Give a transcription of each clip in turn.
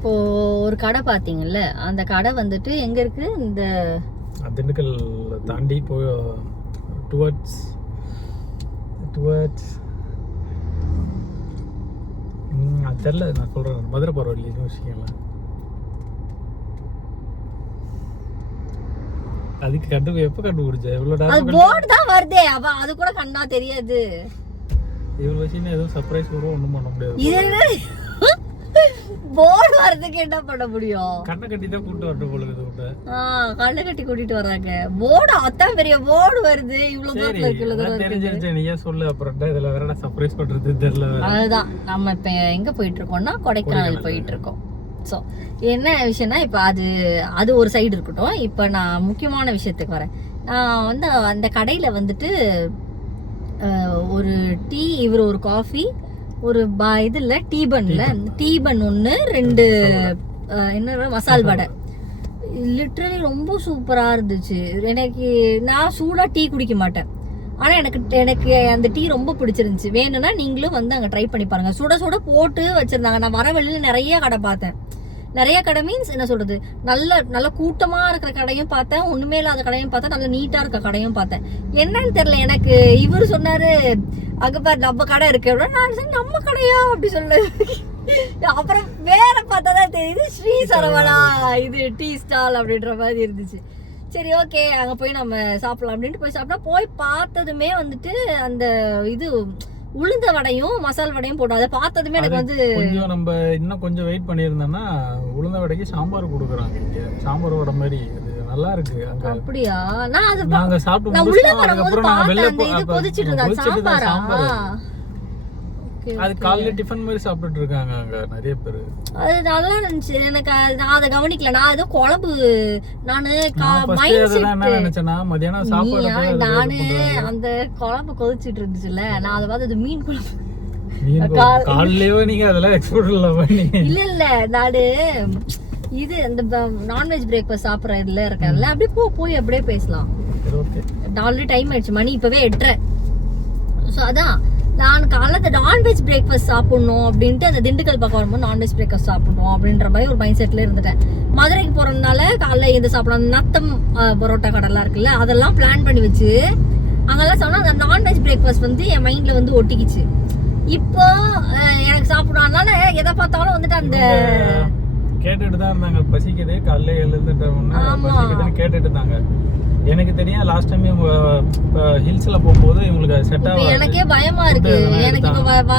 இப்போ ஒரு கடை பாத்தீங்கல்ல, அந்த கடை வந்துட்டு எங்க இருக்கு? இந்த திண்டுக்கல் தாண்டி போய் டுவர்ட்ஸ் அது தெரியல, நான் சொல்றேன். மதுரை போற வழி யோசிக்கலாம். அதுக்கு எப்ப கண்டுபிடிச்ச? அது போர்டு தான் வருதே, அவ அது கூட கண்ணா தெரியாது. இவ்வளவு விஷயம் எதுவும் சர்ப்ரைஸ் கூட ஒண்ணும் பண்ண முடியாது. போர்டு வரதுக்கு என்ன பண்ண முடியும்? கண்ணை கட்டி தான் கூட்டு வரட்டும் போல இது விட்டு. கண்ணை கட்டி கூட்டிட்டு வர்றாங்க. போர்டு அதான் பெரிய போர்டு வருது. இவ்வளவு தூரத்துல இருக்கு, இவ்வளவு தூரம் தெரிஞ்சிருச்சு. நீயே சொல்லு. அப்புறம் இதுல வேற சர்ப்ரைஸ் பண்றது தெரியல. அதுதான் நம்ம இப்ப எங்க போயிட்டு இருக்கோம்னா கொடைக்கானல் போயிட்டு இருக்கோம். சோ என்ன விஷயம்னா, இப்ப அது ஒரு சைடு இருக்கட்டும். இப்ப நான் முக்கியமான விஷயத்துக்கு வரேன். நான் வந்து அந்த கடையில வந்துட்டு ஒரு டீ, இவர் ஒரு காஃபி, ஒரு இதுல டீ பன் ஒன்று, 2 என்ன மசால் வடை. லிட்ரலி ரொம்ப சூப்பரா இருந்துச்சு. நான் சூடா டீ குடிக்க மாட்டேன், ஆனா எனக்கு அந்த டீ ரொம்ப பிடிச்சிருந்துச்சு. வேணும்னா நீங்களும் வந்து அங்க ட்ரை பண்ணி பாருங்க. சுட சுட போட்டு வச்சிருந்தாங்க. நான் வர வழியில நிறைய கடை பார்த்தேன். நிறைய கடை மீன்ஸ் என்ன சொல்றது, நல்ல கூட்டமா இருக்கிற கடையும் பார்த்தேன், ஒண்ணுமே இல்லாத கடையும் பார்த்தேன், நல்ல நீட்டா இருக்க கடையும் பார்த்தேன். என்னன்னு தெரியல எனக்கு. இவரு சொன்னாரு அங்க பாரு நம்ம கடை இருக்கு. நான் நம்ம கடையா அப்படி சொல்ல. அப்புறம் வேற பார்த்தாதான் தெரியுது ஸ்ரீ சரவணா இது டீ ஸ்டால் அப்படின்ற மாதிரி இருந்துச்சு. சரி ஓகே, அங்க போய் நம்ம சாப்பிடலாம் அப்படின்ட்டு போய் சாப்பிட்டா, போய் பார்த்ததுமே வந்துட்டு அந்த இது உளுந்த வடையும் மசால் வடையும் போட்டோம். அதை பார்த்ததுமே எனக்கு வந்து கொஞ்சம் நம்ம இன்னும் கொஞ்சம் வெயிட் பண்ணியிருந்தோம்னா உளுந்த வடைக்கு சாம்பார் கொடுக்குறாங்க. சாம்பார் வடை மாதிரி நல்லா இருக்கு. அப்படியா? நாங்க சாப்பிட்டு நான் உள்ள வரும்போது பார்த்தேன், இது கொதிச்சிட்டு இருந்தா சாம்பாரா? அது காலையில டிஃபன் மாதிரி சாப்பிட்டுட்டு இருக்காங்க அங்க நிறைய பேர். அது நல்லா இருந்துச்சு. எனக்கு நான் அதை கவனிக்கல. நான் ஏதோ குழம்பு நானு நினைச்சேன்னா மதியானம் சாப்பாடு நானு அந்த குழம்பு கொதிச்சிட்டு இருந்துச்சுல்ல, நான் அதை பார்த்து அது மீன் குழம்பு. காலையிலேயே நீங்க அதெல்லாம் எக்ஸ்போர்ட் இல்ல நானு இது அந்த நான்வெஜ் பிரேக்ஃபாஸ்ட் சாப்பிட்ற இதுல இருக்கேன்ல, அப்படியே போய் அப்படியே பேசலாம். ஆல்ரெடி டைம் ஆயிடுச்சு, மணி இப்பவே 8:30. ஸோ அதான் நான் காலைல நான்வெஜ் பிரேக்ஃபாஸ்ட் சாப்பிடணும் அப்படின்ட்டு அந்த திண்டுக்கல் பக்கம் வரும்போது நான்வெஜ் பிரேக்ஃபாஸ்ட் சாப்பிடணும் அப்படின்ற மாதிரி ஒரு மைண்ட் செட்ல இருந்துட்டேன். மதுரைக்கு போறதுனால காலைல இது சாப்பிடலாம். நத்தம் பரோட்டா கடைலாம் இருக்குல்ல, அதெல்லாம் பிளான் பண்ணி வச்சு அங்கெல்லாம் சொன்னா அந்த நான்வெஜ் பிரேக்ஃபாஸ்ட் வந்து என் மைண்ட்ல வந்து ஒட்டிக்கிச்சு. இப்போ எனக்கு சாப்பிடறதுனால எதை பார்த்தாலும் வந்துட்டு அந்த கேட்டுட்டு தான் இருந்தாங்க. பசிக்குது, காலைல எழுந்துட்டோம்னா கேட்டுட்டு இருந்தாங்க. எனக்கு தெரியும் லாஸ்ட் டைம் ஹில்ஸ்ல போகும்போது இவங்களுக்கு செட் ஆகும். எனக்கே பயமா இருக்கு. எனக்கு இப்ப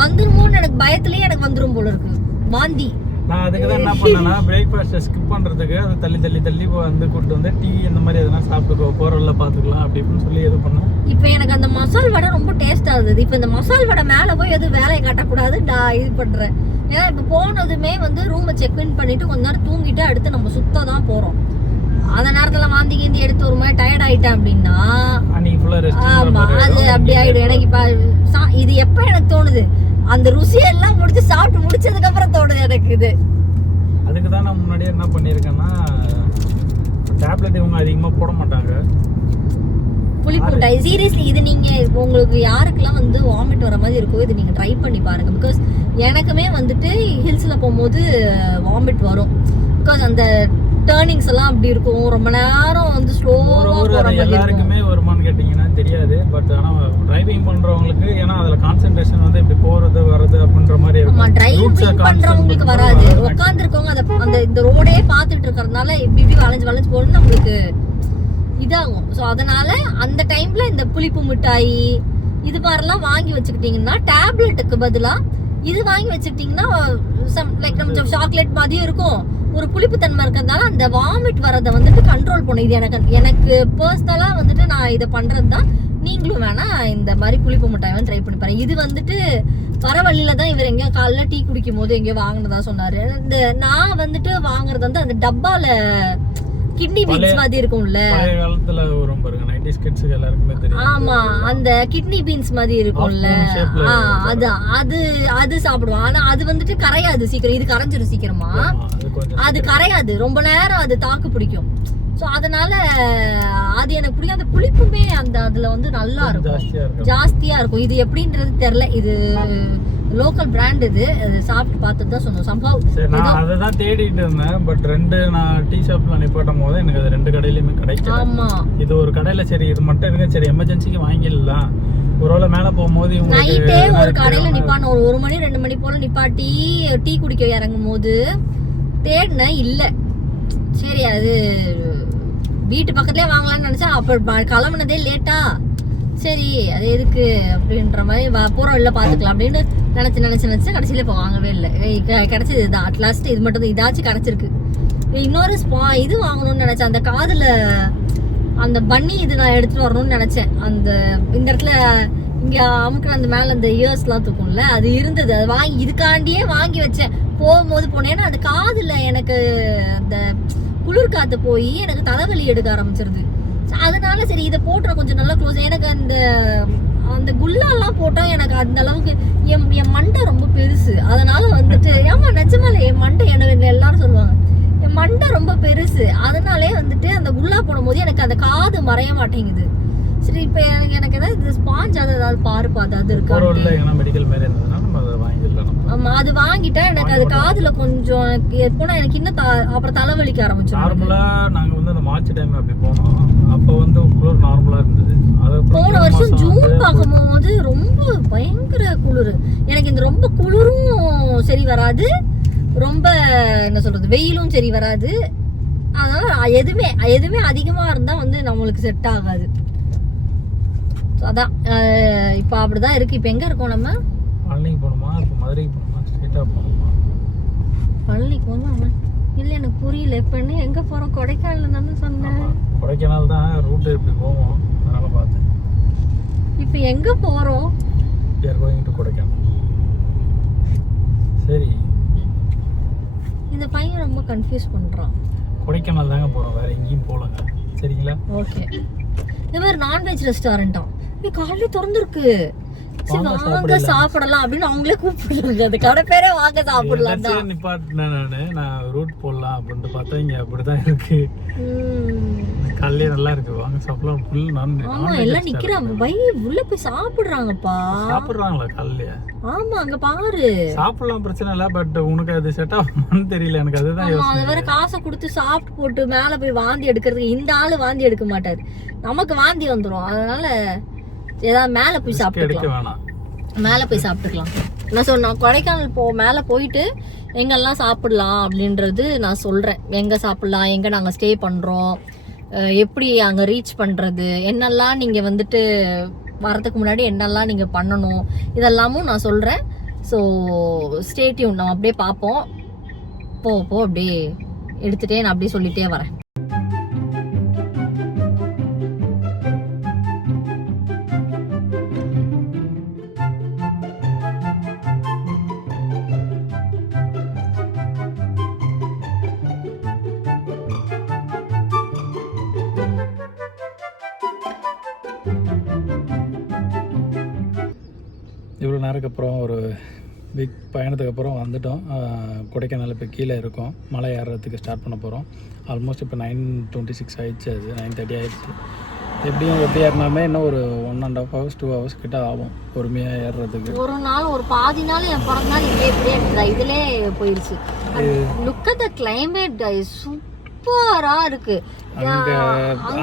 வந்துருமோன்னு எனக்கு பயத்திலேயே எனக்கு வந்துரும் போல இருக்கு வாந்தி. நான் அதுக்கு தான் என்ன பண்ணேன்னா பிரேக்ஃபாஸ்ட் ஸ்கிப் பண்றதுக்கு அதை தள்ளி வந்து கூட்டு வந்து டீ இந்த மாதிரி எதனா சாப்பிட்டுக்கோ, போறவள்ள பாத்துக்கலாம் அப்படின்னு சொல்லி இது பண்ணேன். இப்ப எனக்கு அந்த மசால் வடை ரொம்ப டேஸ்டா இருந்தது. இப்ப இந்த மசால் வடை மேல போய் எதுவும் வேலையை காட்டக்கூடாது, நான் இது பண்றேன். ஏன்னா இப்ப போனதுமே வந்து ரூமை செக் இன் பண்ணிட்டு கொஞ்ச நேரம் தூங்கிட்டு அடுத்து நம்ம சுத்த தான் போறோம். அந்த நேரத்துல வாந்தி கீந்தி எடுத்து ஒரு மாதிரி டயர்ட் ஆயிட்டேன் அப்படின்னா ஆமா அது அப்படி ஆயிடும். எனக்கு இப்ப இது எப்ப எனக்கு தோணுது, அந்த ருசியெல்லாம் முடிச்சு சாப்பிட்டு முடிச்சதுக்கு அப்புறம் தோணுது எனக்கு இது. அதுக்குதான் நான் முன்னாடியே என்ன பண்ணிருக்கேன்னா டேப்லெட் இவங்க அதிகமா போட மாட்டாங்க, புளிப்பு மிட்டாய். சீரியஸ்லி இது நீங்க உங்களுக்கு யாருக்கெல்லாம் வந்து வாமிட் வர மாதிரி இருக்கோ இது நீங்க ட்ரை பண்ணி பாருங்க. பிகாஸ் எனக்குமே வந்துட்டு ஹில்ஸ்ல போகும்போது வாமிட் வரும். பிகாஸ் அந்த டர்னிங்ஸ் எல்லாம் அப்படி இருக்கும், ரொம்ப நேரம் வந்து ஸ்லோவா போற மாதிரி எல்லாருக்குமே வருமான்னு கேட்டீங்கன்னா தெரியாது. பட் ஆனா டிரைவிங் பண்றவங்களுக்கு ஏன்னா அதுல கான்சென்ட்ரேஷன் வந்து இப்படி போறது வரது அப்படின்ற மாதிரி இருக்கும். ஆமா, டிரைவிங் பண்றவங்களுக்கு வராது. உட்கார்ந்து இருக்கவங்க அந்த இந்த ரோடே பாத்துட்டு இருக்கறதுனால இப்படி வளைஞ்சு போறது நம்மளுக்கு இதாகும். ஸோ அதனால அந்த டைம்ல இந்த புளிப்பு மிட்டாய் இது மாதிரிலாம் வாங்கி வச்சுக்கிட்டீங்கன்னா டேப்லெட்டுக்கு பதிலா இது வாங்கி வச்சுக்கிட்டீங்கன்னா லைக் நம்ம சாக்லேட் மாதிரியும் இருக்கும், ஒரு புளிப்பு தன்மை இருக்கிறதுனால அந்த வாமிட் வரதை வந்துட்டு கண்ட்ரோல் பண்ணும். இது எனக்கு பர்சனலா வந்துட்டு நான் இதை பண்றது தான். நீங்களும் வேணா இந்த மாதிரி புளிப்பு மிட்டாய் வந்து ட்ரை பண்ணி பாருங்க. இது வந்துட்டு வர வழியில தான் இவர் எங்கேயோ காலைல டீ குடிக்கும் போது எங்கேயோ வாங்கினதா சொன்னாரு. இந்த நான் வந்துட்டு வாங்குறது வந்து அந்த டப்பால கிட்னி பீன்ஸ் மாதிரி இருக்கும்ல, பழைய காலத்துல வரும் பாருங்க 90s கிட்ஸ்க்கு எல்லாருக்குமே தெரியும். ஆமா, அந்த கிட்னி பீன்ஸ் மாதிரி இருக்கும்ல, அது சாப்பிடுவோம். ஆனா அது வந்துட்டு கரையாது சீக்கிரம், இது கரைஞ்சிரும் சீக்கிரமா. அது கரையாது, ரொம்ப நேரம் அது தாக்கு பிடிக்கும். சோ அதனால அது எனக்கு பிடிக்கும். அந்த புளிப்புமே அந்த அதுல வந்து நல்லா இருக்கும், ஜாஸ்தியா இருக்கும். இது எப்படின்றது தெரியல. இது லோக்கல் பிராண்ட் இது. அது சாப்பிட்டு பார்த்துட்டு தான் சொன்னோம். சம்பவம் சரி, நான் அதை தான் தேடிட்டு இருந்தேன். பட் நான் டீ ஷாப்ல நிப்பாட்டும் போது எனக்கு அது 2 கடையிலுமே கிடைக்கல. ஆமா, இது ஒரு கடையில சரி இது மட்டும் இருங்க, சரி எமர்ஜென்சிக்கு வாங்கிடலாம். ஒருவேளை மேல போகும்போது நைட்டே ஒரு கடையில நிப்பான ஒரு 1 மணி 2 மணி போல நிப்பாட்டி டீ குடிக்க இறங்கும் போது தேடின இல்ல. சரி அது வீட்டு பக்கத்துலயே வாங்கலாம்னு நினைச்சா, அப்ப கிளம்புனதே லேட்டா. சரி அது எதுக்கு அப்படின்ற மாதிரி போறோம் இல்ல பாத்துக்கலாம் அப்படின்னு நினைச்சு கடைசியில இப்ப வாங்கவே இல்லை. கிடைச்சது இதுதான். அட்லாஸ்ட் இது மட்டும் தான், இதாச்சும் கிடைச்சிருக்கு. இன்னொரு இது வாங்கணும்னு நினைச்சேன். அந்த காதுல அந்த பன்னி இது நான் எடுத்துட்டு வரணும்னு நினைச்சேன். இந்த இடத்துல இங்க அமுக்குற அந்த மேல அந்த இயர்ஸ் எல்லாம் தூக்கும்ல, அது இருந்தது. அது வாங்கி இதுக்காண்டியே வாங்கி வச்சேன். போகும்போது போனேன்னா அது காதுல எனக்கு அந்த குளிர் காத்து போய் எனக்கு தலைவலி எடுக்க ஆரம்பிச்சிருது. அதனால சரி இதை போட்டுற கொஞ்சம் நல்லா க்ளோஸ். எனக்கு அந்த குல்லாலாம் போட்டா எனக்கு அந்த அளவுக்கு என் மண்டை ரொம்ப பெருசு. அதனால வந்துட்டு ஏமா நிஜமாலே என் மண்டை எனக்கு எல்லாரும் சொல்லுவாங்க என் மண்டை ரொம்ப பெருசு. அதனாலே வந்துட்டு அந்த குல்லா போடும் போது எனக்கு அந்த காது மறைய மாட்டேங்குது. சரி இப்ப எனக்கு ஏதாவது இது ஸ்பாஞ்ச் ஏதாவது பாருப்பா அது இருக்கா மெடிக்கல் மேல இருந்ததுன்னா நம்ம அதை வாங்கிடலாம். ஆமா அது வாங்கிட்டா எனக்கு அது காதுல கொஞ்சம் போனா எனக்கு இன்னும் அப்புறம் தலைவலிக்க ஆரம்பிச்சிடும். நார்மலா நாங்க வந்து அந்த மார்ச் டைம் அப்படி போனோம். அப்ப வந்து குளிர் நார்மலா இருந்தது. போன வருஷம் ஜூன் பார்க்கும்போது ரொம்ப பயங்கர குளிர். எனக்கு இந்த ரொம்ப குளிரும் சரி வராது, ரொம்ப என்ன சொல்றது வெயிலும் சரி வராது. அதனால எதுவுமே அதிகமா இருந்தா வந்து நம்மளுக்கு செட் ஆகாது. அதான் இப்ப அப்படிதான் இருக்கு. இப்ப எங்க இருக்கோம் நம்ம? பழனிக்கு போகணுமா, இப்ப மதுரைக்கு போகணுமா, ஸ்ட்ரெயிட்டா போகணுமா? பழனிக்கு போகணுமா? இல்ல எனக்கு புரியல. இப்ப என்ன எங்க போறோம்? கொடைக்கானல் தானே சொன்னேன். கொடைக்கானல் தான் ரூட் இப்படி போவோம். அதனால பார்த்தேன். இப்ப எங்க போறோம்? We are going to Kodaikanal. சரி, இந்த பையன் ரொம்ப கன்ஃபியூஸ் பண்றான். கொடைக்கானல் தாங்க போறோம், வேற எங்கேயும் போலங்க. சரிங்களா? ஓகே. இந்த மாதிரி நான்வெஜ் ரெஸ்டாரண்டா காலையில திறந்துருக்கு. சரி வாங்க சாப்பிடலாம் அப்படின்னு அவங்களே கூப்பிடுறாங்க. அந்த கடை பேரே வாங்க சாப்பிடலாம் தான். நான் ரூட் போடலாம் அப்படின்னு பார்த்தா இங்க அப்படிதான் இருக்கு. காலையிலே நல்லா இருக்கு, வாங்க சாப்பிடலாம். ஃபுல் ஆமா எல்லாம் நிக்கிறாங்க. பை உள்ள போய் சாப்பிடுறாங்கப்பா. சாப்பிடுறாங்களா காலையில? ஆமா அங்க பாரு சாப்பிடலாம், பிரச்சனை இல்ல. பட் உனக்கு அது செட் ஆகுமான்னு தெரியல. எனக்கு அதுதான் யோசனை. அது வேற காசை கொடுத்து சாப்பிட்டு போட்டு மேல போய் வாந்தி எடுக்கிறதுக்கு இந்த ஆளு வாந்தி எடுக்க மாட்டாரு. நமக்கு வாந்தி வந்துரும். அதனால ஏதாவது மேல போய் சாப்பிட்டுக்கலாம். மேல போய் சாப்பிட்டுக்கலாம். நான் சொன்னேன் கொடைக்கானல் மேல போயிட்டு எங்கெல்லாம் சாப்பிடலாம் அப்படின்றது நான் சொல்றேன். எங்க சாப்பிடலாம், எங்க நாங்க ஸ்டே பண்றோம், எப்படி அங்க ரீச் பண்றது, என்னெல்லாம் நீங்க வந்துட்டு வரதுக்கு முன்னாடி என்னெல்லாம் நீங்க பண்ணணும், இதெல்லாமும் நான் சொல்றேன். So stay tune. நம்ம அப்படியே பார்ப்போம். போ அப்படியே எடுத்துட்டே நான் அப்படியே சொல்லிட்டே வரேன். இவ்வளோ நேரத்துக்கு அப்புறம் ஒரு பிக் பயணத்துக்கு அப்புறம் வந்துட்டோம். கொடைக்கானல் இப்போ கீழே இருக்கோம். மலை ஏறுறதுக்கு ஸ்டார்ட் பண்ண போகிறோம். ஆல்மோஸ்ட் இப்போ 9:26 ஆயிடுச்சு. அது 9:30 ஆயிடுச்சு. எப்படி ஏறினாமே இன்னும் ஒரு 1.5 hours 2 hours கிட்ட ஆகும் பொறுமையாக ஏறுறதுக்கு. ஒரு நாள் ஒரு பாதி நாள் என் பிறந்த நாள் இதுலே போயிருச்சு. லுக் அட் தி கிளைமேட் சூப்பரா இருக்கு.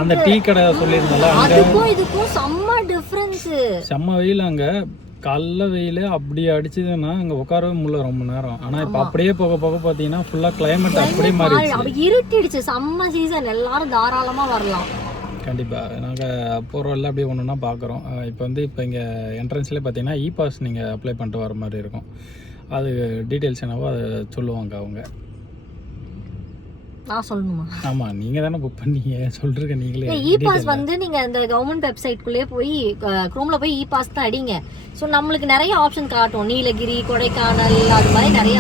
அந்த டீ கடை சொல்லியிருந்தால அதுக்கும் இதுக்கும் செம்ம டிஃபரன்ஸ். செம்ம வெயில். அங்கே காலைல வெயில் அப்படி அடிச்சதுன்னா அங்கே உட்காரவே முடியல ரொம்ப நேரம். ஆனால் இப்போ அப்படியே போக போக பார்த்தீங்கன்னா ஃபுல்லாக கிளைமேட் அப்படியே மாறிடுச்சு. இருட்டிடுச்சு. செம்ம சீசன், எல்லாரும் தாராளமாக வரலாம். கண்டிப்பாக நாங்கள் போகிறோம் இல்லை அப்படியே ஒன்று ஒன்றா பார்க்குறோம். இப்போ இங்கே என்ட்ரன்ஸ்லேயே பார்த்தீங்கன்னா இ-பாஸ் நீங்கள் அப்ளை பண்ணிட்டு வர மாதிரி இருக்கும். அது டீட்டெயில்ஸ் என்னவோ அதை சொல்லுவாங்க அவங்க. நான் சொல்லணுமா? ஆமாம், நீங்கள் தானே புக் பண்ணீங்க, சொல்லிருக்க நீங்களே. இ-பாஸ் வந்து நீங்கள் இந்த கவர்மெண்ட் வெப்சைட்குள்ளேயே போய் க்ரோமில் போய் இ-பாஸ் தான் அடிங்க. ஸோ நம்மளுக்கு நிறைய ஆப்ஷன் காட்டும். நீலகிரி, கொடைக்கானல், அது மாதிரி நிறைய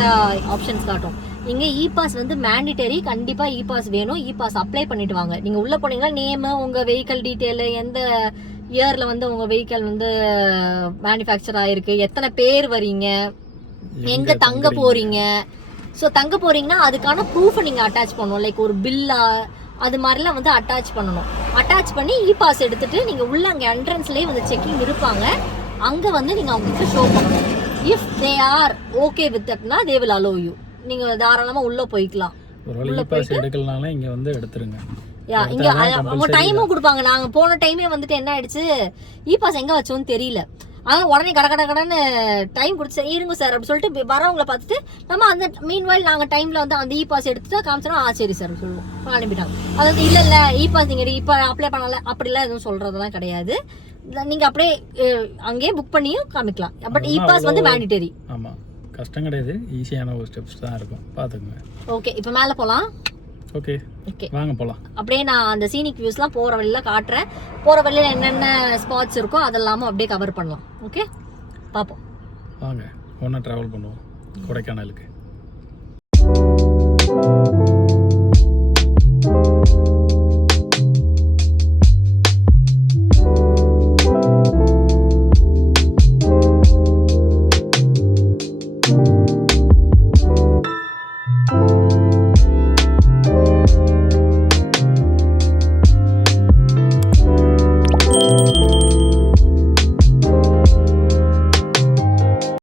ஆப்ஷன்ஸ் காட்டும். நீங்கள் இ-பாஸ் வந்து மேண்டிட்டரி, கண்டிப்பாக இ-பாஸ் வேணும். இ-பாஸ் அப்ளை பண்ணிட்டு வாங்க. நீங்கள் உள்ளே போனீங்கன்னா நேமு, உங்கள் வெஹிக்கல் டீட்டெயிலு, எந்த இயரில் வந்து உங்கள் வெஹிக்கல் வந்து மேனுஃபேக்சர் ஆகிருக்கு, எத்தனை பேர் வரீங்க, எங்கே தங்க போகிறீங்க. ஸோ தங்க போகிறீங்கன்னா அதுக்கான ப்ரூஃபை நீங்கள் அட்டாச் பண்ணணும். லைக் ஒரு பில்லா அது மாதிரிலாம் வந்து அட்டாச் பண்ணணும். அட்டாச் பண்ணி இ-பாஸ் எடுத்துகிட்டு நீங்கள் உள்ள அங்கே என்ட்ரன்ஸ்லேயே வந்து செக்கிங் இருப்பாங்க. அங்கே வந்து நீங்கள் அவங்களுக்கு ஷோ பண்ணணும். If they are okay with தட்னா தே வில் அலோவ் யூ. நீங்க தாராளமா உள்ள போய்க்கலாம். ஒரு இ பாஸ் எடுக்கலனால இங்க வந்து எடுத்துருங்க. யா இங்க அவங்க டைமும் கொடுப்பாங்க. நாங்க போன டைமே வந்துட்டு என்ன ஆயிடுச்சு, இ பாஸ் எங்க வச்சோன்னு தெரியல. ஆனால் உடனே கடன்னு டைம் கொடுத்து இருங்க சார் அப்படி சொல்லிட்டு வரவங்களை பார்த்துட்டு நம்ம அந்த மீன்வாயில் நாங்கள் டைமில் வந்து அந்த இ பாஸ் எடுத்துட்டு காமிச்சோன்னா சரி சார் சொல்லுவோம் அனுப்பிட்டாங்க. அது வந்து இல்லை இ பாஸ் நீங்கள் இப்போ அப்ளை பண்ணல அப்படிலாம் எதுவும் சொல்கிறதெல்லாம் கிடையாது. நீங்கள் அப்படியே அங்கேயே புக் பண்ணியும் காமிக்கலாம். பட் இ பாஸ் வந்து மேண்டிட்டரி. ஆமாம், கஷ்டம் கிடையாது, ஈஸியான ஒரு ஸ்டெப்ஸ் தான் இருக்கும், பார்த்துக்குங்க. ஓகே, இப்போ மேலே போகலாம். ஓகே ஓகே வாங்க போகலாம். அப்படியே நான் அந்த சீனிக் வியூஸ்லாம் போகிற வழியில் காட்டுறேன். போகிற வழியில் என்னென்ன ஸ்பாட்ஸ் இருக்கோ அதெல்லாமும் அப்படியே கவர் பண்ணலாம். ஓகே பார்ப்போம், வாங்க ஒன்றா ட்ராவல் பண்ணுவோம் கொடைக்கானலுக்கு.